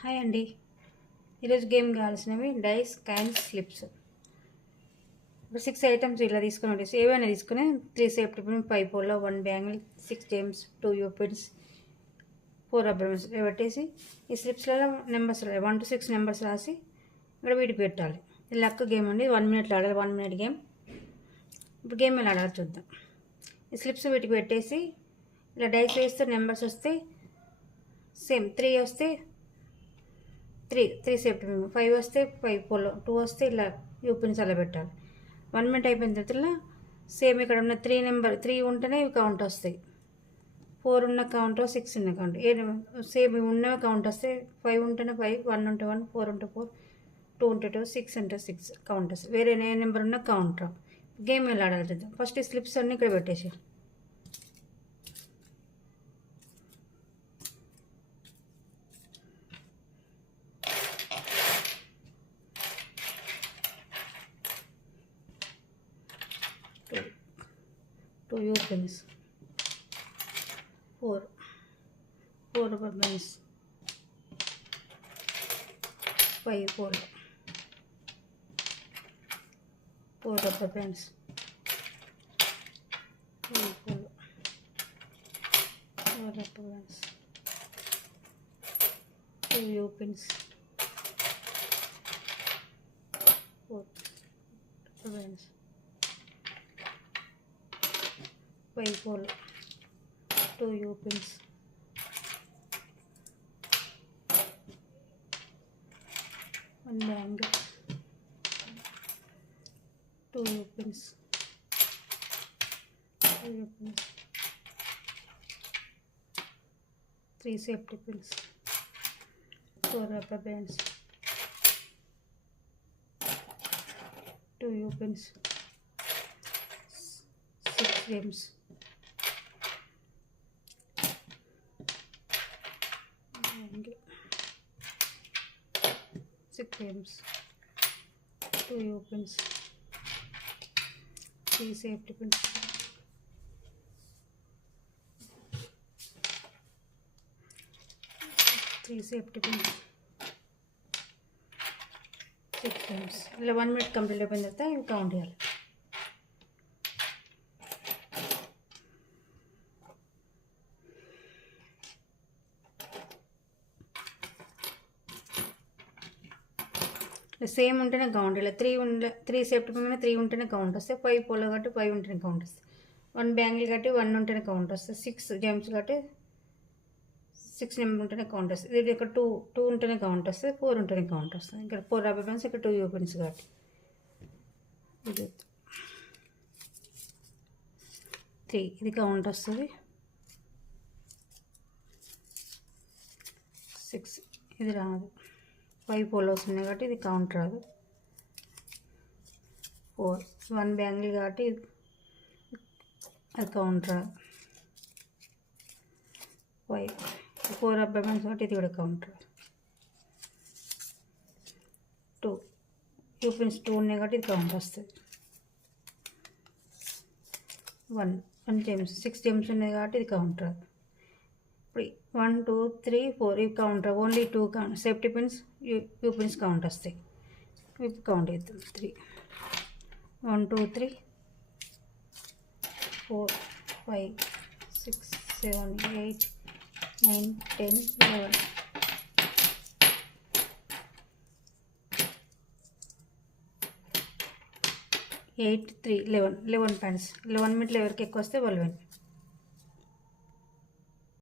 హాయ్ అండి. ఈరోజు గేమ్ కావాల్సినవి డైస్, కాయిన్స్, స్లిప్స్. ఇప్పుడు 6 ఐటమ్స్ ఇలా తీసుకుని ఉండేసి ఏవైనా తీసుకుని 3 సేఫ్టీ పిన్, 5 పోల్లో, 1 బ్యాంగిల్, 6 జేమ్స్, 2 యూపిన్స్, 4 రబ్బర్ బ్యాండ్స్ పెట్టేసి ఈ స్లిప్స్లలో నెంబర్స్ 1 to 6 నెంబర్స్ రాసి ఇక్కడ వీటికి పెట్టాలి. ఇది లక్ గేమ్ అండి. 1 minute ఆడాలి. 1 minute గేమ్. ఇప్పుడు గేమ్ ఎలా ఆడాలి చూద్దాం. ఈ స్లిప్స్ వీటికి పెట్టేసి ఇలా డైస్ వేస్తే నెంబర్స్ వస్తే సేమ్ 3 వస్తే 3 సేఫ్టీ 5 వస్తే 5 పోలో, 2 వస్తే ఇలా యూపిన్స్ అలా పెట్టాలి. 1 minute అయిపోయిన తర్వాత సేమ్ ఇక్కడ ఉన్న 3 ఉంటేనే ఇవి కౌంట్ వస్తాయి. 4 ఉన్న కౌంట్, 6 ఉన్న కౌంట్, సేమ్ ఉన్నవి కౌంట్ వస్తాయి. 5 ఉంటేనే 5, 1 ఉంటే 1, 4 ఉంటే 4, 2 ఉంటే 2, 6 ఉంటే 6 కౌంట్ వస్తాయి. వేరే ఏ నెంబర్ ఉన్న కౌంట్ రావు. గేమ్ ఎలా ఆడాలి చూద్దాం. ఫస్ట్ ఈ స్లిప్స్ అన్నీ ఇక్కడ పెట్టేసి 2 U pins, 4 rubber bands, 5 pole, 4 rubber bands, 5 pole, 4 rubber bands, 2 U pins, 4 rubber bands, 5 pole, 2 U pins, 1 bangle, 2 U pins, 3 safety pins, 4 rubber bands, 2 U pins, 6 gems, 6 gems, 2 U pins, 3 safety pins, 3 safety pins, 6 gems. ఇలా 1 minute కంప్లీట్ అయిపోయిన తర్వాత ఇవి కౌంట్ చేయాలి. సేమ్ ఉంటేనే కౌంట్. ఇలా 3 safety pin 3 ఉంటేనే కౌంట్ వస్తాయి. 5 పోలో కాబట్టి 5 ఉంటేనే కౌంట్ వస్తాయి. 1 బ్యాంగిల్ కాబట్టి 1 ఉంటేనే కౌంట్ వస్తాయి. 6 జేమ్స్ కాబట్టి 6 నెంబర్ ఉంటేనే కౌంట్ వస్తుంది. ఇది ఇక్కడ 2 ఉంటేనే కౌంట్ వస్తుంది. 4 ఉంటేనే కౌంట్ వస్తుంది. ఇక్కడ 4 రబ్బర్ బ్యాండ్స్, ఇక్కడ 2 యూపిన్స్ కాబట్టి ఇది 3 ఇది కౌంట్ వస్తుంది. 6 ఇది రాదు. 5 పోలోస్ ఉన్నాయి కాబట్టి ఇది కౌంట్ రాదు. 4 1 బ్యాంగిల్ కాబట్టి అది కౌంట్ రాదు. 4 రబ్బర్ బ్యాండ్స్ కాబట్టి ఇది కూడా కౌంట్ రాదు. 2 యూపిన్స్ 2 ఉన్నాయి కాబట్టి ఇది కౌంట్ వస్తుంది. 1 జేమ్స్ 6 జేమ్స్ ఉన్నాయి కాబట్టి ఇది కౌంట్ రాదు. 1 2 3 4 ఇవి కౌంట్ రావు. Only 2 count safety pins, U pins count వస్తాయి. ఇవి కౌంట్ చేద్దాం. 3 1 2 3 4 5 6 7 8 9 10 11 8 3 11 11 పాయింట్స్. 11 minute ఎవరికి ఎక్కువ వస్తే 11.